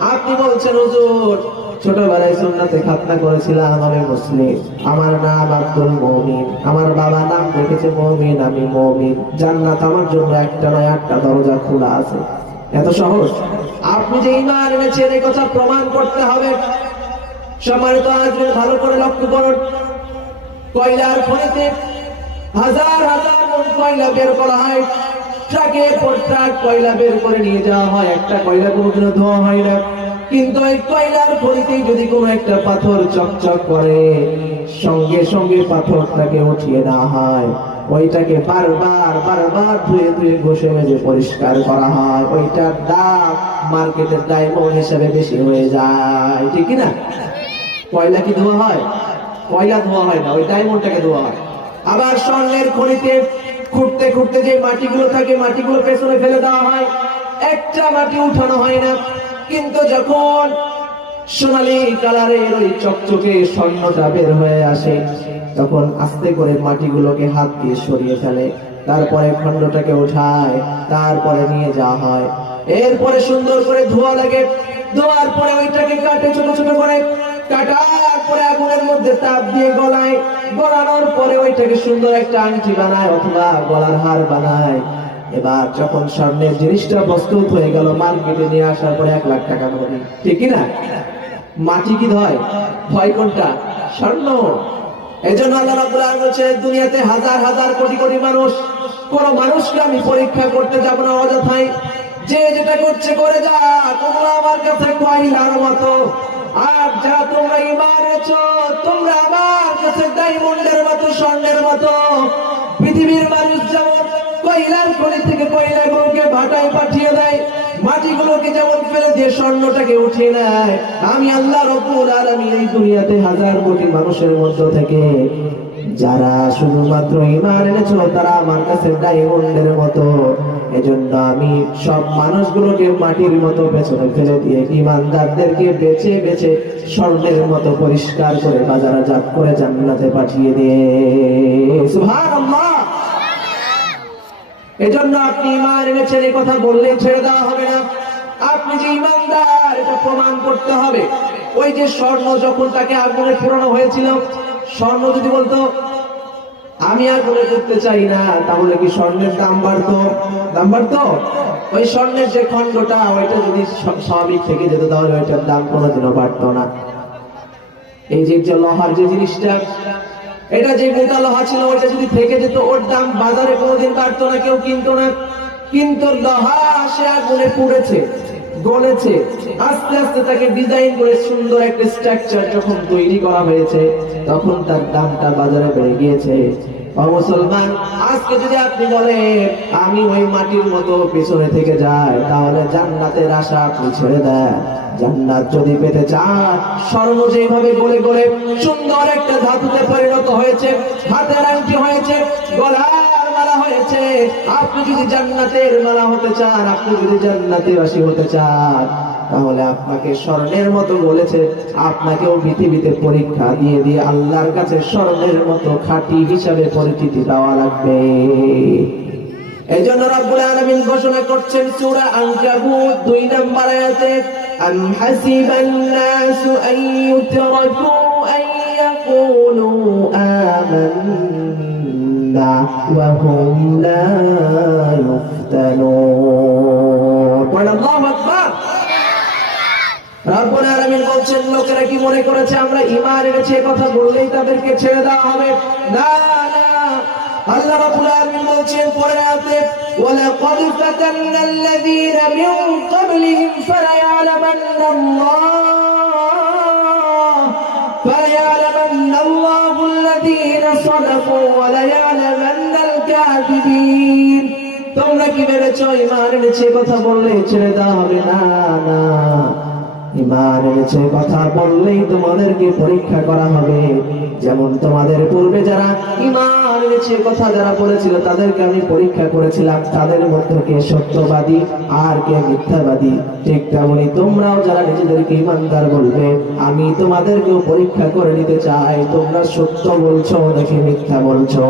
আপনি বলছেন, হুজুর, ছোটবেলায় সুন্নাতে খাতনা করেছিলাম আমি মুসলিম। আমার নাম আব্দুল মমিন, আমার বাবা নাম রেখেছে মমিন, আমি মমিন। জান্নাত আমার জন্য একটা নয় একটা দরজা খোলা আছে। এত সহজ? আপনি যে ইমান এনেছেন, এই কথা প্রমাণ করতে হবে। সম্মানিত আজকে ভালো করে লক্ষ্য করুন। কয়লার খনিতে হাজার হাজার মন কয়লা বের করা হয়। ট্রাক কয়লা বের করে নিয়ে যাওয়া হয়, একটা কয়লা কোনোদিনও ধোয়া হয় না। কিন্তু এই কয়লার খনিতে যদি কোনো একটা পাথর চকচক করে, সঙ্গে সঙ্গে পাথরটাকে উঠিয়ে নেওয়া হয়। ওইটাকে বারবার বারবার ধুয়ে ধুয়ে ঘষে মেজে পরিষ্কার করা হয়। ওইটার দাম মার্কেটের ডায়মন্ড হিসাবে বেশি হয়ে যায়, ঠিক না? কয়লা কি ধোয়া হয়? কয়লা ধোয়া হয় না, ওই ডায়মন্ডটাকে ধোয়া হয়। আবার স্বর্ণের খনিতে খুঁড়তে খুঁড়তে যে মাটিগুলো থাকে, মাটিগুলো পেছনে ফেলে দেওয়া হয়। একটা মাটি উঠানো হয় না। কিন্তু যখন সোনালী কালারের ওই চকচকে স্বর্ণটা বের হয়ে আসে, তখন আস্তে করে মাটিগুলোকে হাত দিয়ে সরিয়ে ফেলে। তারপরে খণ্ডটাকে উঠায়, তারপরে নিয়ে যাওয়া হয়। এরপরে সুন্দর করে ধোয়া লাগে। ধোয়ার পরে ওইটাকে কাটে ছোট ছোট করে। কাটার পরে আগুনের মধ্যে তাপ দিয়ে গলায়। গলানোর পরে ওইটাকে সুন্দর একটা আংটি বানায় অথবা গলার হার বানায়। এবার যখন স্বর্ণের জিনিসটা প্রস্তুত হয়ে গেল, মার্কেটে নিয়ে আসার পরে এক লাখ টাকা ঠিক না মাটি কি ধয়? ভয় কোনটা? স্বর্ণ। আল্লাহ দুনিয়াতে হাজার হাজার কোটি কোটি মানুষ, কোন মানুষকে আমি পরীক্ষা করতে যাব না অযথাই। যে যেটা করছে করে যা, তোমরা আমার কাছে আর যা তোমরা ইমান এনেছো, তোমরা আমার কাছে ডায়মন্ডের মতো, স্বর্ণের মতো, পৃথিবীর মানুষ যেমন কয়লার খনি থেকে কয়লাগুলোকে ভাটায় পাঠিয়ে দেয়, মাটিগুলোকে যেমন ফেলে দিয়ে স্বর্ণটাকে উঠিয়ে নেয়, আমি আল্লাহ রকুল আর আমি এই দুনিয়াতে হাজার কোটি মানুষের মধ্য থেকে যারা শুধুমাত্র ইমান এনেছো তারা আমার কাছে ডায়মন্ডের মতো। এজন্য আমি সব মানুষগুলোকে মাটির মতো পেছনে ফেলে দিয়ে ইমানদারদেরকে বেছে বেছে স্বর্ণের মতো পরিষ্কার করে বাজারজাত করে জান্নাতে পাঠিয়ে দিয়ে। এজন্য আপনি ইমান এনেছেন এই কথা বললে ছেড়ে দেওয়া হবে না। আপনি যে ইমানদার এটা প্রমাণ করতে হবে। ওই যে স্বর্ণ যখন তাকে আগুনে পুরানো হয়েছিল, স্বর্ণ যদি বলতো আমি আর আগুনে করতে চাই না, তাহলে কি স্বর্ণের দাম বাড়তো? দাম বাড়তো? ওই স্বর্ণের যে খণ্ডটা, ওইটা যদি স্বাভাবিক থেকে যেত তাহলে ওইটার দাম কোনোদিনও বাড়তো না। এই যে যে লোহার যে জিনিসটা, এটা যে মোটা লোহা ছিল ওটা যদি থেকে যেত ওর দাম বাজারে কোনোদিন বাড়তো না, কেউ কিনতো না। কিন্তু লোহা সে আগুনে পুড়েছে, গলেছে। আস্তে আস্তে তাকে ডিজাইন করে সুন্দর একটা স্ট্রাকচার যখন তৈরি করা হয়েছে, তখন তার দামটা বাজারে বেড়ে গিয়েছে। মুসলমান, আজকে যদি আপনি বলেন, আমি ওই মাটির মতো পেছনে থেকে যাই, তাহলে জান্নাতের আশা আপনি ছেড়ে দেন। জান্নাত যদি পেতে চান, স্বর্ণ যেভাবে গলে গলে সুন্দর একটা ধাতুতে পরিণত হয়েছে, হাতের আংটি হয়েছে, গলার মালা হয়েছে, আপনি যদি জান্নাতের মালা হতে চান, আপনি যদি জান্নাতে বাসী হতে চান তাহলে আপনাকে স্বর্ণের মতো বলেছে, আপনাকেও পৃথিবীতে পরীক্ষা দিয়ে দিয়ে আল্লাহর কাছে স্বর্ণের মতো খাঁটি হিসাবে পরিচিতি দেওয়া লাগবে। এই জন্য রব্বুল আলামিন ঘোষণা করছেন সূরা আনকাবুত দুই নম্বর আয়াতে, আম হাসিবান নাসু আন আমান্না ওয়া হুম লা ইফতানুন। রব্বুল আলামিন বলছেন, লোকেরা কি মনে করেছে আমরা ঈমান এনেছি? কথা বললেই তাদেরকে ছেড়ে দেওয়া হবে। না আল্লাহ রাব্বুল আলামিন বলছেন, পরের আয়াতে, ওয়ালাকাদ ফাতান্না আল্লাযীনা মিন ক্বাবলিহিম তোমরা কি ভেবেছো, ঈমান এনেছি? কথা বললে ছেড়ে দেওয়া হবে? না না। ইমান এনেছে কথা বললেই তোমাদেরকে পরীক্ষা করা হবে। যেমন তোমাদের পূর্বে যারা ইমান এনেছে কথা যারা বলেছিল, তাদেরকে আমি পরীক্ষা করেছিলাম। তাদের মধ্যে কে সত্যবাদী আর কে মিথ্যাবাদী? ঠিক তেমনি তোমরাও যারা নিজেদেরকে ইমানদার বলবে, আমি তোমাদেরকেও পরীক্ষা করে নিতে চাই। তোমরা সত্য বলছো নাকি মিথ্যা বলছো।